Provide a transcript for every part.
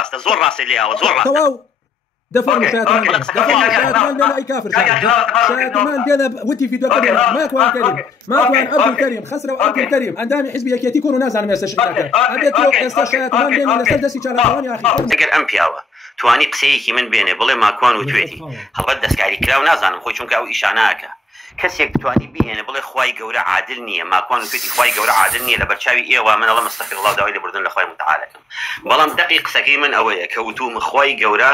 راستە زۆر ڕاستی لێەوە زۆر ڕاستە تەواو دەفەرمو شایەتمان دێنە ئەی کافر شایەتمان دێنە وتی ڤیدیۆکە ماکوان کەریم ماکوان عەبدولکەریم خەسرە و عەبدولکەریم ئەندامی حیزبی یەکێتی کۆن و نازانم ئێستا شتەکە ئەبێت تۆ ئێستا شایەتمان دێنە لەسەر دەستی چالاکەوانی یاخی ئەگەر ئەم پیاوە توانی قسەیەکی من بێنێ بڵێ ماکوان و توێتی هەڵبەت دەستکاری کرا و نازانم خۆی چونکە ئەو ئیشاناکە کەسێک بتوانی بهێنێ بڵێ خوای گەورە عادل نییە ماکوان و توێتی خوای گەورە عادل نییە لە بەرچاوی ئێوە من ئەڵە مستەغفر الله داوای لێبوردن لە خوای متعالەکەم بەڵام دقی قسەکەی من ئەوەیە کە وتوم خوای گەورە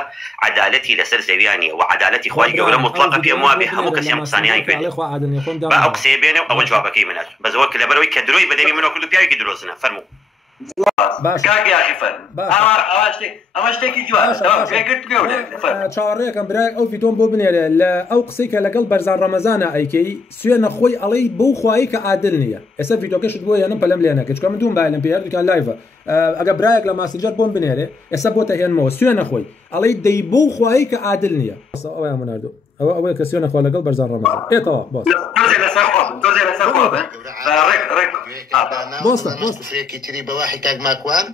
عەدالەتی لەسەر زەویانیە و عەدالەتی خوای گەورە مطلقە پێم وا بێ هەموو کەسێم قسانیان کرد با ئەو قسەیە بێنێ و ئەوە جوابەکەی منە بەزەوە کە لەبەرەوەی کە درۆی بەدەمی منەوە کرد و پیاوێکی درۆزنە فەرموو چاوەڕێیەکەم برای ئەو ڤیدۆم بۆ بنێرێ لە ئەو قسەی کە لەگەڵ بەرزان ڕەمەزانە ئەیکەی سوێنە خۆی ئەڵەی بەو خوایی کە عادل نییە ئێستا ڤیدۆکەشت بۆ یانم پەلەم لێ نەکە چکە من دووم باە لەم پێیان دوکان لایڤە ئەگە برایەک لە ماسنجەر بۆم بنێرێ ئێستا بۆتە هێنمەوە سوێنە خۆی ئەڵەی دەی بەو خوایی کە عادل نییە ئەوەیان مناردوو ئەوەیە کە سوێنە خۆ لەگەڵ بەرزان ڕەمەزان ئێتەوە بۆستێکی تری بەواحی کاک ماکوان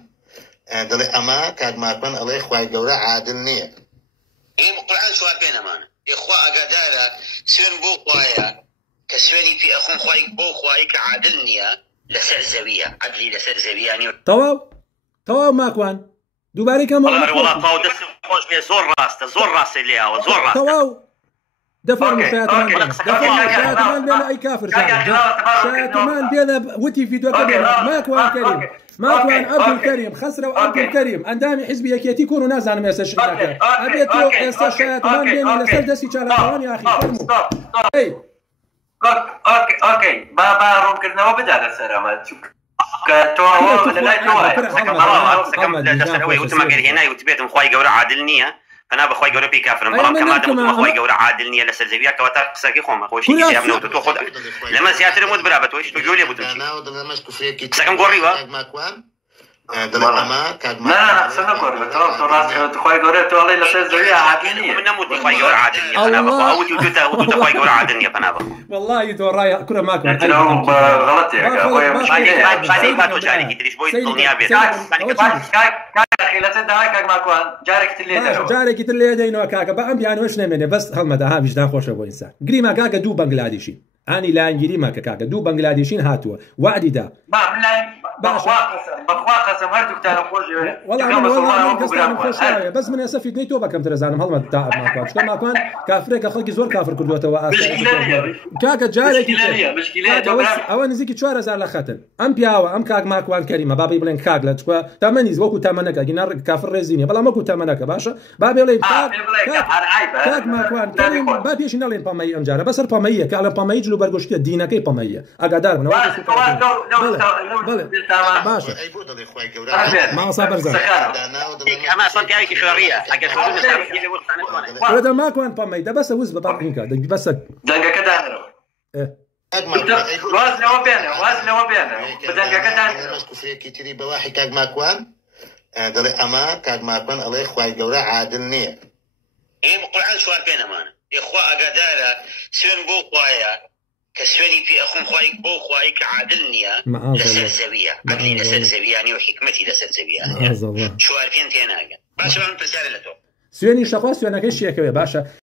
دەڵێ ئەمە کاک ماکوان ئەڵێ خوای گەورە عادل نییە ئێمە قورئان سوار پێنەمانە ئێخوا ئەگادارە سوێن بۆ خوایە کە سوێنی پێ ئەخۆن خوای بۆ خوایی کە عادل نییە لەسەر زەویە عەدلی لەسەر زەویانی تەواو ماکوان دووبارەی کەم وەڵا پاو دەستم خۆش بێ زۆر ڕاستە زۆر ڕاستی لێەوە زۆر ڕاستە تەواو دەفەرمو شایەتمان دێنە ئەی کافر شایەتمان دێنە وتی ڤیدیۆکە دێنە ماکوان کەریم ماکوان عەبدولکەریم خەسرە و عەبدولکەریم ئەندامی حیزبی یەکێتی کۆن و نازانم ئێستا شتەکە ئەبێت تۆ ئێستا شایەتمان دێنە لەسەر دەستی چالاکەوانی یاخی فەرموو ئۆکەی با ڕوونکردنەوە بدا لەسەر ئەمە هێنای وتبێتم خوای گەورە عادل نییە فنا بخوای گەورە پێی کافرم بەڵام کەمادەم خوای گەورە عادل نییە لەسەر زەویە کەواتە قسەکەی خۆمە خۆشی نەوت تۆ خۆت لەمە زیاتر وت برا بە تۆش تۆ گوێ لێ بوتم قسەکەم گۆڕیوە خوای گەورە تۆ ئەڵێ لەسەر زەویە عادل نییە من نەموتی خوای گەورە عادل نییە فنا بەخوا وتی وتوتە خوای گەورە عادل نییە فنا بەخوا والله تۆ ڕای کوڕە ماکوان بعدين ما توجعني كتريش بوي الدنيا بيت جارێکی تر لێ دەینەوە کاکە بە ئەم بیانوەش نەمێنێ بەس هەڵمەدا ها ویژدان خۆشە بۆ ئینسان گریما کاکە دوو بەنگلادیشی ئانی لایەنگیری ماکە کاکە دوو بەنگلادیشین هاتووە وعدی دا بەس من ئێستا فیتنەی تۆ بەکەم ترەزانم هەڵمەت تا ماکوان چکە ماکوان کافرێکە خەڵکی زۆر کافر کردوێتەوە کاکە جارێکی ئەوە نزیکی 4000 لە خەتن ئەم پیاوە ئەم کاک ماکوان کەریمە بابی بڵێن کاک لە چکە تەمەنیز وەکو تەمەنەکە گینا کافر ڕێزینە بەڵام وەکو تەمەنەکە باشە با بڵێن کاک ماکوان کەریم با پێشی نەڵێن پەمەی ئەم جارە بەسەر پەمەییە کە ئەڵێن پەمەیی جلو بەرگۆشتیە دینەکەی پەمەییە ئاگادار بنەوە باشە ماوەسا بەرزان ئەمە ماکوان پەمەی دەبەسە وز بە باقینکە بەسە دەنگەکە دانەوە کوفرێکی تری بەواحی کاک ماکوان دەڵێ ئەمە کاک ماکوان ئەڵێ خوای گەورە عادل نییە ئێمە قورئان سوار پێنەمانە ئێخوا ئەگادارە سوێن بۆ خوایە کە سوێنی پێ ئەخۆن خوای بۆ خوایی کە عادل نییە لەسەر زەویە عەدلی لەسەر زەویانی و حیکمەتی لەسەر زەویانی چوار پێن تێناگەن باشە من پرسیارە لە تۆ سوێنی شەخوا سوێنەکەی شیەکەوێ باشە